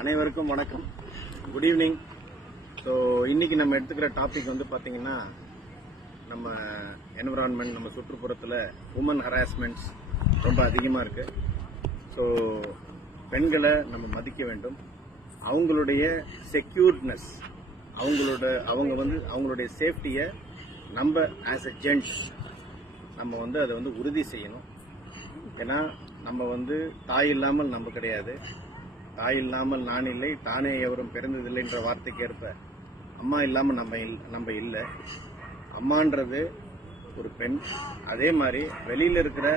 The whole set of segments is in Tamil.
அனைவருக்கும் வணக்கம். Good evening. ஸோ இன்னைக்கு நம்ம எடுத்துக்கிற டாபிக் வந்து பார்த்தீங்கன்னா, நம்ம என்விரான்மெண்ட், நம்ம சுற்றுப்புறத்தில் உமன் ஹராஸ்மெண்ட்ஸ் ரொம்ப அதிகமாக இருக்கு. ஸோ பெண்களை நம்ம மதிக்க வேண்டும். அவங்களுடைய செக்யூர்ட்னஸ், அவங்களுடைய சேஃப்டியை நம்ம ஆஸ் எ ஜென்ட்ஸ் நம்ம அதை உறுதி செய்யணும். ஏன்னா நம்ம தாய் இல்லாமல் நம்ம கிடையாது, தாய் இல்லாமல் நான் இல்லை, தானே எவரும் பிறந்ததில்லைன்ற வார்த்தைக்கு ஏற்ப அம்மா இல்லாமல் நம்ம இல்லை. அம்மான்றது ஒரு பெண். அதே மாதிரி வெளியில் இருக்கிற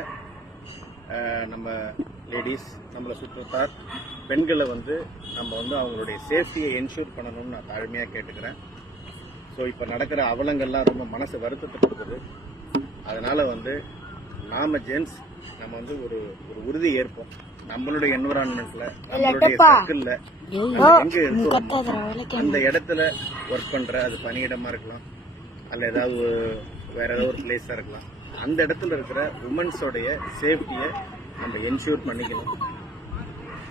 நம்ம லேடிஸ், நம்மளை சுற்றத்தார் பெண்களை நம்ம அவங்களுடைய சேஃப்டியை என்ஷூர் பண்ணணும்னு நான் தாழ்மையாக கேட்டுக்கிறேன். ஸோ இப்போ நடக்கிற அவலங்கள்லாம் ரொம்ப மனசு வருத்தத்தை கொடுக்குது. அதனால நாம ஜென்ஸ் நம்ம ஒரு உறுதி ஏற்போம். நம்மளுடைய என்விரான்மெண்ட்ல, நம்மளுடைய சர்க்கிள்ல எங்க இருக்கிறோமோ அந்த இடத்துல ஒர்க் பண்ற, அது பணியிடமா இருக்கலாம், அல்ல ஏதாவது வேற ஏதாவது ஒரு பிளேஸா இருக்கலாம், அந்த இடத்துல இருக்கிற உமன்ஸோடைய சேஃப்டியை நம்ம என்ஷூர் பண்ணிக்கணும்.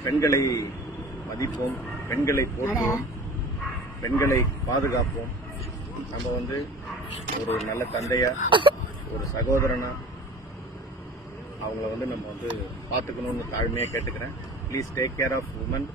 பெண்களை மதிப்போம், பெண்களை போற்றுவோம், பெண்களை பாதுகாப்போம். நம்ம ஒரு நல்ல தந்தையா, ஒரு சகோதரனா அவங்கள நம்ம பார்த்துக்கணும்னு தாழ்மையாக கேட்டுக்கிறேன். Please take care of woman.